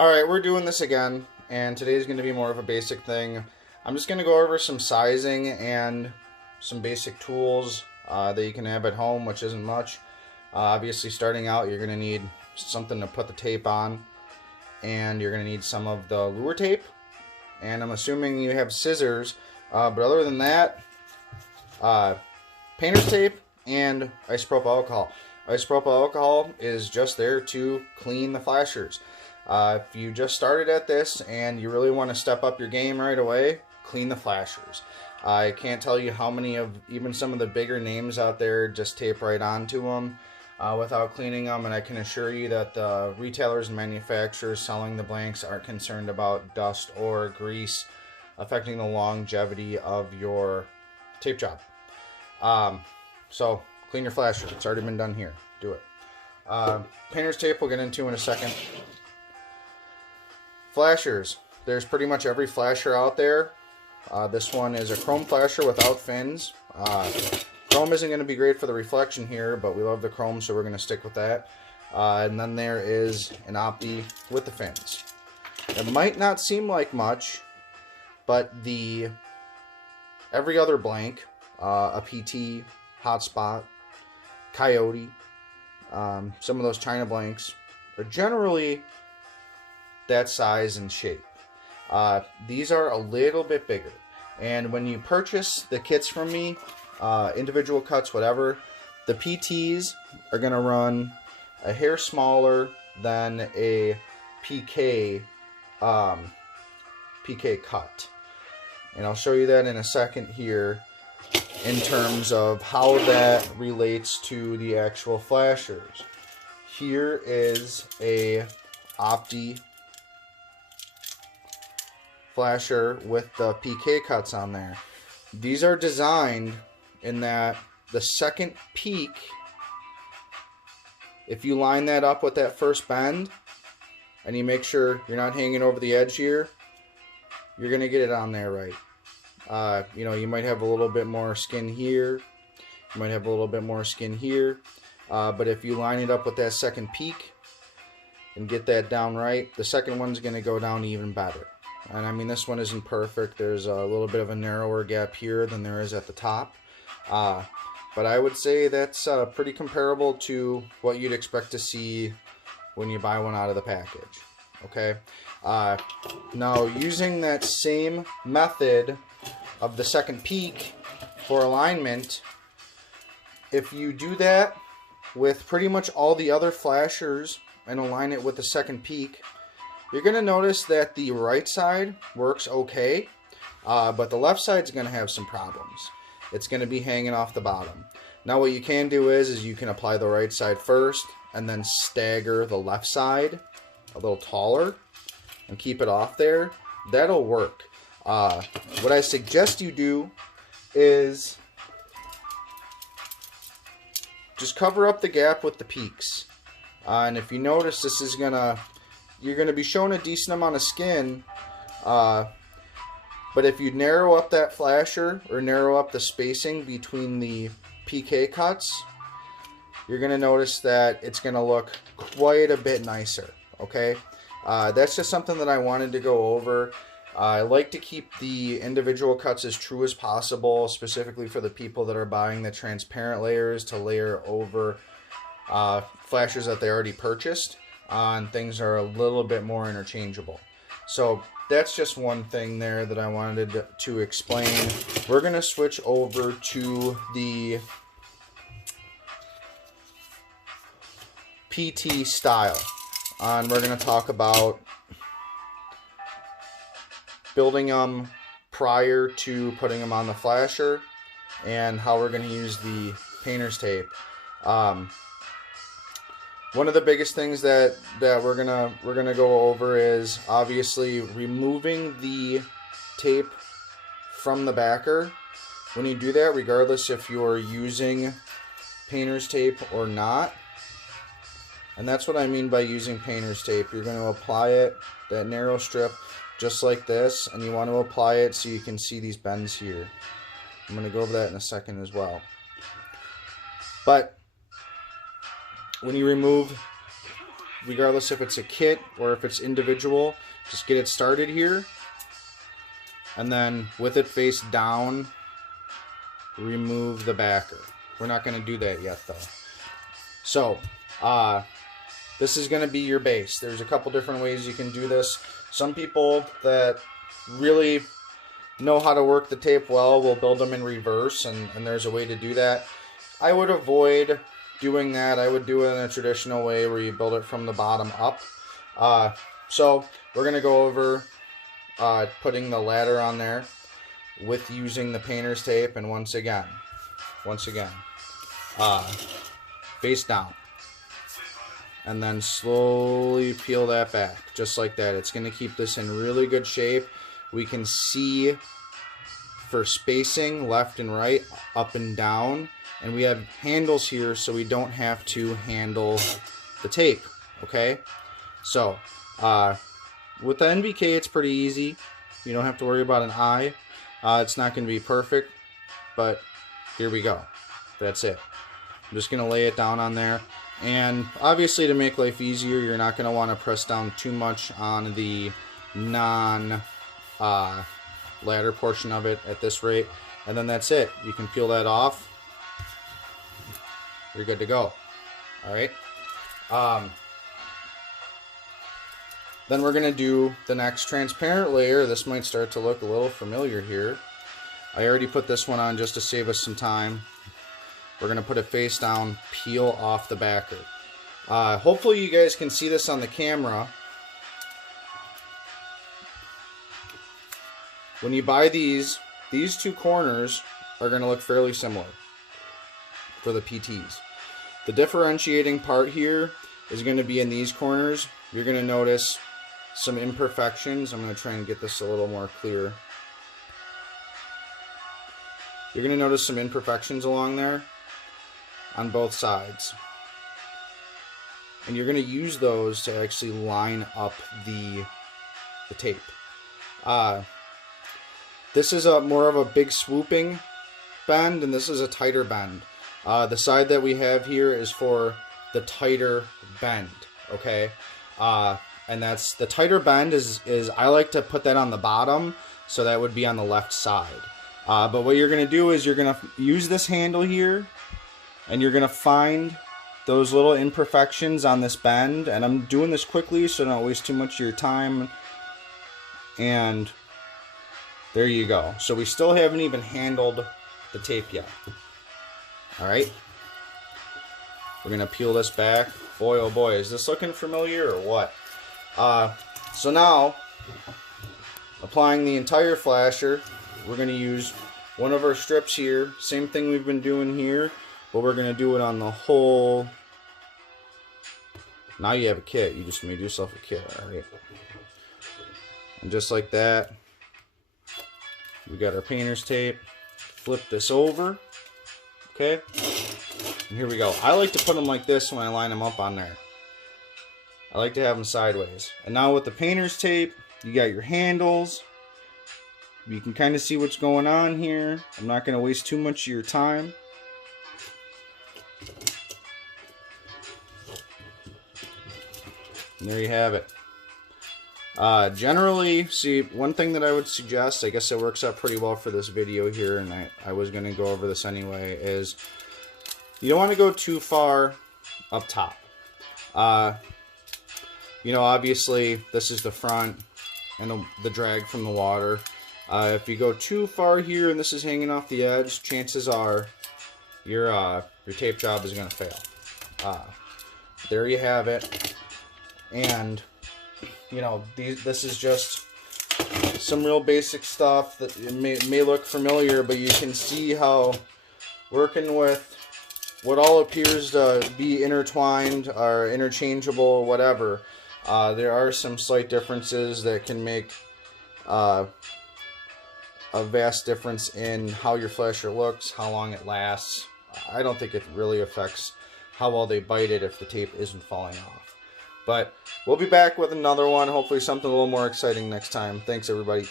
Alright, we're doing this again, and today's going to be more of a basic thing. I'm just going to go over some sizing and some basic tools that you can have at home, which isn't much. Obviously, starting out, you're going to need something to put the tape on, and you're going to need some of the lure tape, and I'm assuming you have scissors, but other than that, painter's tape and isopropyl alcohol. Isopropyl alcohol is just there to clean the flashers. If you just started at this and you really want to step up your game right away, clean the flashers. I can't tell you how many of even some of the bigger names out there just tape right onto them without cleaning them, and I can assure you that the retailers and manufacturers selling the blanks aren't concerned about dust or grease affecting the longevity of your tape job. So clean your flasher. It's already been done here. Do it. Painter's tape we'll get into in a second. Flashers. There's pretty much every flasher out there. This one is a chrome flasher without fins. Chrome isn't going to be great for the reflection here, but we love the chrome, so we're going to stick with that. And then there is an Opti with the fins. It might not seem like much, but every other blank, a PT, Hotspot, Coyote, some of those China blanks are generally that size and shape. These are a little bit bigger, and when you purchase the kits from me, individual cuts, whatever, the PTs are going to run a hair smaller than a PK cut, and I'll show you that in a second here in terms of how that relates to the actual flashers. Here is a Opti flasher with the PK cuts on there. These are designed in that the second peak, if you line that up with that first bend and you make sure you're not hanging over the edge here, you're going to get it on there right. You might have a little bit more skin here, you might have a little bit more skin here, but if you line it up with that second peak and get that down right, the second one's going to go down even better. And I mean, this one isn't perfect. There's a little bit of a narrower gap here than there is at the top. But I would say that's pretty comparable to what you'd expect to see when you buy one out of the package. Okay. Now, using that same method of the second peak for alignment, if you do that with pretty much all the other flashers and align it with the second peak, you're going to notice that the right side works okay, but the left side's going to have some problems. It's going to be hanging off the bottom. Now what you can do is you can apply the right side first and then stagger the left side a little taller and keep it off there. That'll work. What I suggest you do is just cover up the gap with the peaks. And if you notice, you're going to be showing a decent amount of skin, but if you narrow up that flasher or narrow up the spacing between the PK cuts, you're going to notice that it's going to look quite a bit nicer. Okay, that's just something that I wanted to go over. I like to keep the individual cuts as true as possible, specifically for the people that are buying the transparent layers to layer over flashers that they already purchased. And things are a little bit more interchangeable. So that's just one thing there that I wanted to explain. We're going to switch over to the PT style, and we're going to talk about building them prior to putting them on the flasher and how we're going to use the painter's tape. One of the biggest things that we're gonna go over is obviously removing the tape from the backer. When you do that, regardless if you're using painter's tape or not, and that's what I mean by using painter's tape. You're going to apply it, that narrow strip, just like this, and you want to apply it so you can see these bends here. I'm going to go over that in a second as well. But when you remove regardless if it's a kit or if it's individual, just get it started here. And then with it face down, remove the backer. We're not going to do that yet though. So, this is going to be your base. There's a couple different ways you can do this. Some people that really know how to work the tape well will build them in reverse, and there's a way to do that. I would avoid doing that. I would do it in a traditional way where you build it from the bottom up. So we're going to go over putting the ladder on there with using the painter's tape, and once again, face down. And then slowly peel that back, just like that. It's going to keep this in really good shape. We can see for spacing left and right, up and down. And we have handles here so we don't have to handle the tape, okay? So, with the NVK, it's pretty easy. You don't have to worry about an eye. It's not going to be perfect, but here we go. That's it. I'm just going to lay it down on there. And obviously, to make life easier, you're not going to want to press down too much on the non-ladder portion of it at this rate. And then that's it. You can peel that off. You're good to go. Alright. Then we're going to do the next transparent layer. This might start to look a little familiar here. I already put this one on just to save us some time. We're going to put it face down, peel off the backer. Hopefully you guys can see this on the camera. When you buy these two corners are going to look fairly similar for the PTs. The differentiating part here is going to be in these corners. You're going to notice some imperfections. I'm going to try and get this a little more clear. You're going to notice some imperfections along there on both sides. And you're going to use those to actually line up the tape. This is more of a big swooping bend, and this is a tighter bend. The side that we have here is for the tighter bend, okay? And that's the tighter bend is I like to put that on the bottom, so that would be on the left side. But what you're going to do is you're going to use this handle here, and you're going to find those little imperfections on this bend. And I'm doing this quickly so don't waste too much of your time. And there you go. So we still haven't even handled the tape yet. Alright. We're going to peel this back. Boy, oh boy, is this looking familiar or what? So now, applying the entire flasher, we're going to use one of our strips here. Same thing we've been doing here, but we're going to do it on the whole. Now you have a kit. You just made yourself a kit, alright? And just like that, we got our painter's tape. Flip this over. Okay? And here we go. I like to put them like this when I line them up on there. I like to have them sideways. And now with the painter's tape, you got your handles. You can kind of see what's going on here. I'm not going to waste too much of your time. And there you have it. Generally, see, one thing that I would suggest, I guess it works out pretty well for this video here, and I was going to go over this anyway, is you don't want to go too far up top. You know, obviously, this is the front and the drag from the water. If you go too far here and this is hanging off the edge, chances are your tape job is going to fail. There you have it. And, you know, this is just some real basic stuff that it may look familiar, but you can see how working with what all appears to be intertwined or interchangeable, whatever, there are some slight differences that can make a vast difference in how your flasher looks, how long it lasts. I don't think it really affects how well they bite it if the tape isn't falling off. But we'll be back with another one, hopefully something a little more exciting next time. Thanks, everybody.